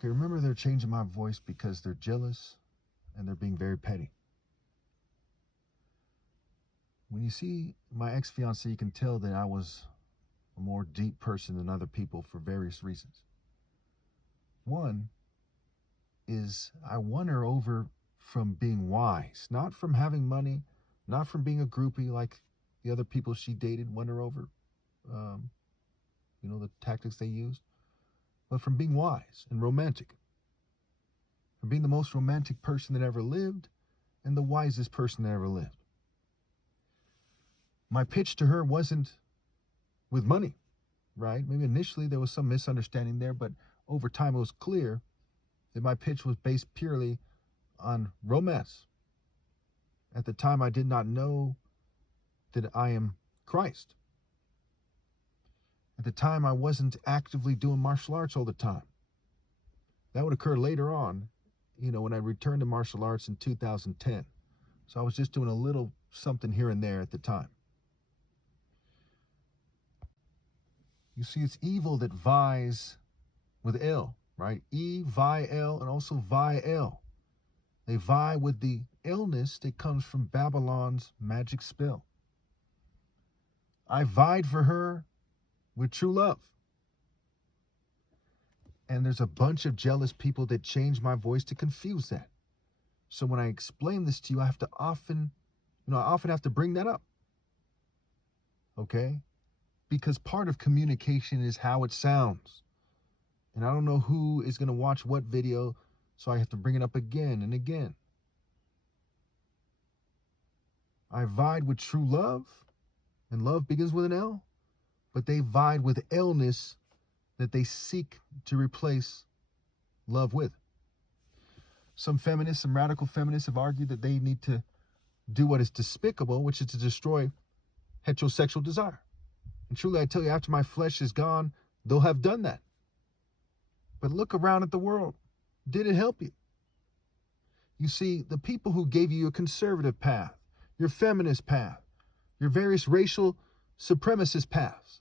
Okay, remember they're changing my voice because they're jealous and they're being very petty. When you see my ex-fiance, you can tell that I was a more deep person than other people for various reasons. One is I won her over from being wise, not from having money, not from being a groupie like the other people she dated won her over, the tactics they used, but from being wise and romantic, from being the most romantic person that ever lived and the wisest person that ever lived. My pitch to her wasn't with money, right? Maybe initially there was some misunderstanding there, but over time it was clear that my pitch was based purely on romance. At the time, I did not know that I am Christ. At the time, I wasn't actively doing martial arts all the time. That would occur later on, when I returned to martial arts in 2010. So I was just doing a little something here and there at the time. You see, it's evil that vies with ill, right? E, vi, L, and also vi, L. They vie with the illness that comes from Babylon's magic spell. I vied for her with true love. And there's a bunch of jealous people that change my voice to confuse that. So when I explain this to you, I often have to bring that up. Okay? Because part of communication is how it sounds. And I don't know who is going to watch what video, so I have to bring it up again and again. I vied with true love, and love begins with an L, but they vied with illness that they seek to replace love with. Some radical feminists have argued that they need to do what is despicable, which is to destroy heterosexual desire. And truly, I tell you, after my flesh is gone, they'll have done that. But look around at the world. Did it help you? You see, the people who gave you your conservative path, your feminist path, your various racial supremacist paths,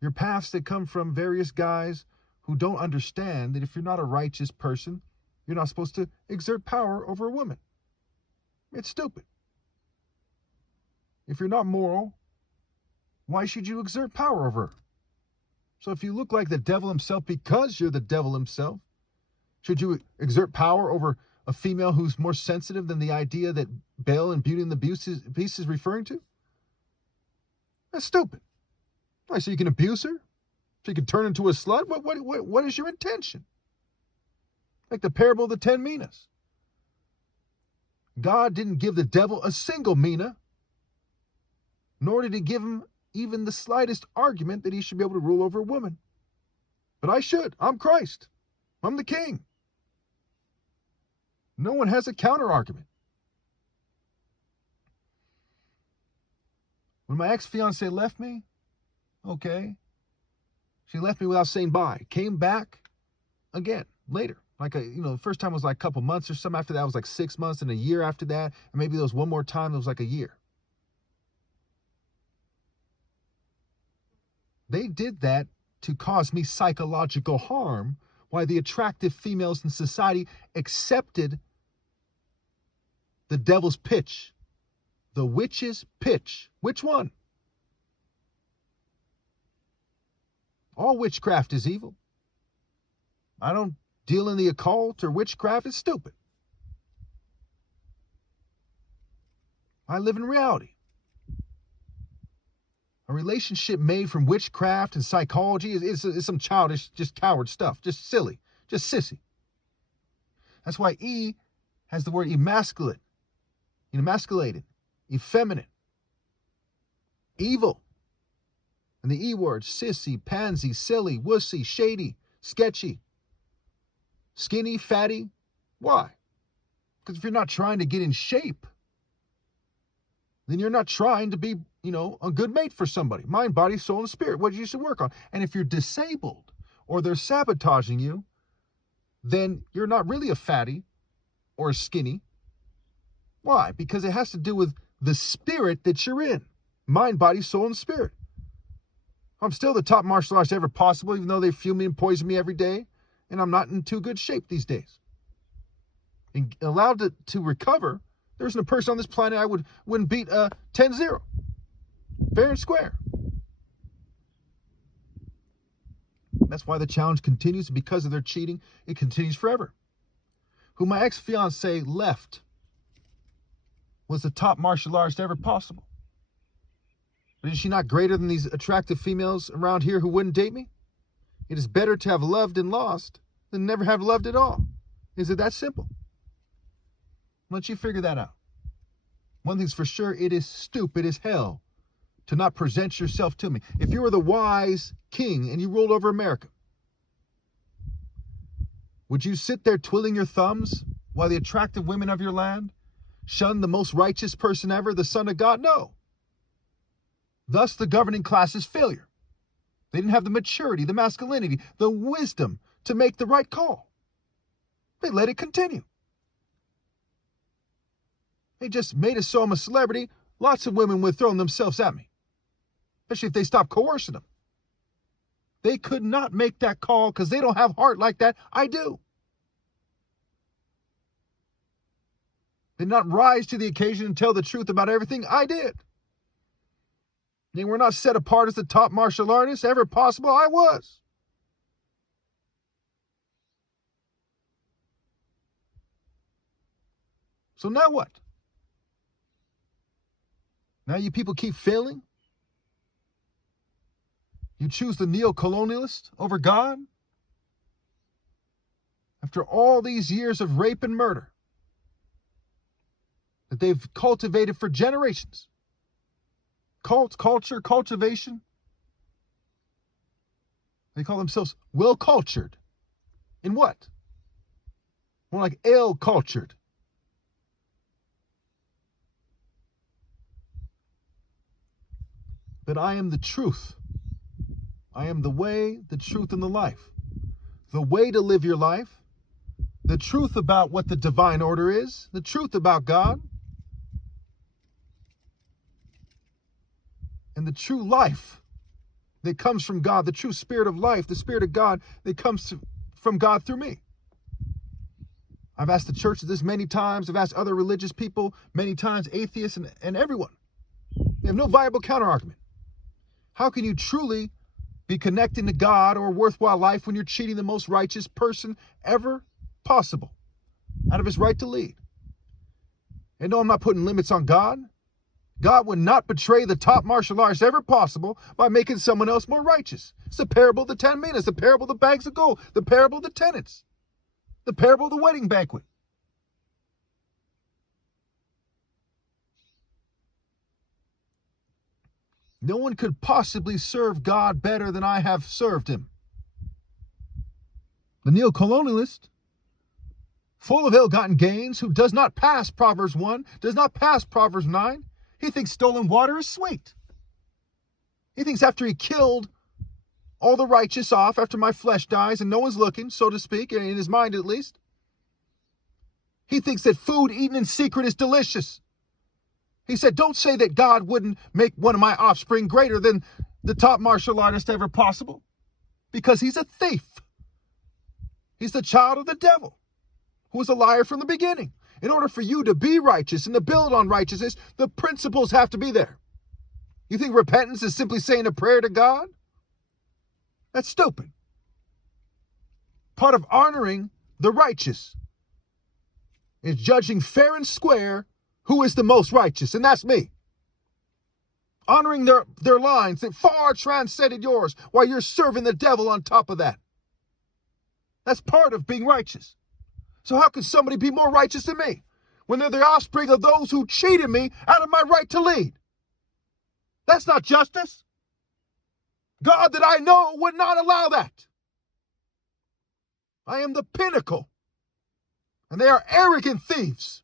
your paths that come from various guys who don't understand that if you're not a righteous person, you're not supposed to exert power over a woman. It's stupid. If you're not moral, why should you exert power over her? So if you look like the devil himself because you're the devil himself, should you exert power over a female who's more sensitive than the idea that Baal and Beauty and the Beast is referring to? That's stupid. Why, so you can abuse her? So you can turn into a slut? What is your intention? Like the parable of the 10 minas. God didn't give the devil a single mina, nor did he give him even the slightest argument that he should be able to rule over a woman. But I should. I'm Christ. I'm the king. No one has a counter argument. When my ex-fiance left me, okay, she left me without saying bye. Came back again later. The first time was like a couple months or something. After that was like 6 months, and a year after that. And maybe there was one more time that was like a year. They did that to cause me psychological harm, while the attractive females in society accepted the devil's pitch, the witch's pitch. Which one? All witchcraft is evil. I don't deal in the occult or witchcraft. It's stupid. I live in reality. A relationship made from witchcraft and psychology is some childish, just coward stuff. Just silly. Just sissy. That's why E has the word emasculate. Emasculated. Effeminate. Evil. And the E words, sissy, pansy, silly, wussy, shady, sketchy, skinny, fatty. Why? Because if you're not trying to get in shape, then you're not trying to be, a good mate for somebody. Mind, body, soul, and spirit, what you should work on. And if you're disabled or they're sabotaging you, then you're not really a fatty or a skinny. Why? Because it has to do with the spirit that you're in. Mind, body, soul, and spirit. I'm still the top martial artist ever possible, even though they fuel me and poison me every day. and I'm not in too good shape these days. And allowed to recover, there isn't a person on this planet I wouldn't beat 10-0. Fair and square. That's why the challenge continues. Because of their cheating, it continues forever. Who my ex-fiance left was the top martial artist ever possible. But is she not greater than these attractive females around here who wouldn't date me? It is better to have loved and lost than never have loved at all. Is it that simple? Why don't you figure that out? One thing's for sure, it is stupid as hell to not present yourself to me. If you were the wise king and you ruled over America, would you sit there twiddling your thumbs while the attractive women of your land shun the most righteous person ever, the Son of God? No. Thus, the governing class's failure. They didn't have the maturity, the masculinity, the wisdom to make the right call. They let it continue. They just made it so I'm a celebrity, lots of women would throw themselves at me, especially if they stopped coercing them. They could not make that call because they don't have heart like that. I do. They did not rise to the occasion and tell the truth about everything. I did. They were not set apart as the top martial artist ever possible. I was. So now what? Now you people keep failing? You choose the neo-colonialist over God? After all these years of rape and murder that they've cultivated for generations. Culture, cultivation. They call themselves well-cultured. In what? More like ill-cultured. But I am the truth. I am the way, the truth, and the life. The way to live your life, the truth about what the divine order is, the truth about God, and the true life that comes from God, the true spirit of life, the spirit of God that comes from God through me. I've asked the church this many times. I've asked other religious people many times, atheists and everyone. They have no viable counter-argument. How can you truly be connecting to God or a worthwhile life when you're cheating the most righteous person ever possible out of his right to lead? And no, I'm not putting limits on God. God would not betray the top martial artist ever possible by making someone else more righteous. It's the parable of the 10 minas, the parable of the bags of gold, the parable of the tenants, the parable of the wedding banquet. No one could possibly serve God better than I have served him. The neo-colonialist, full of ill-gotten gains, who does not pass Proverbs 1, does not pass Proverbs 9, he thinks stolen water is sweet. He thinks after he killed all the righteous off, after my flesh dies and no one's looking, so to speak, in his mind at least, he thinks that food eaten in secret is delicious. He said, don't say that God wouldn't make one of my offspring greater than the top martial artist ever possible, because he's a thief. He's the child of the devil, who was a liar from the beginning. In order for you to be righteous and to build on righteousness, the principles have to be there. You think repentance is simply saying a prayer to God? That's stupid. Part of honoring the righteous is judging fair and square who is the most righteous, and that's me. Honoring their lines that far transcended yours while you're serving the devil on top of that. That's part of being righteous. So how can somebody be more righteous than me when they're the offspring of those who cheated me out of my right to lead? That's not justice. God that I know would not allow that. I am the pinnacle, and they are arrogant thieves.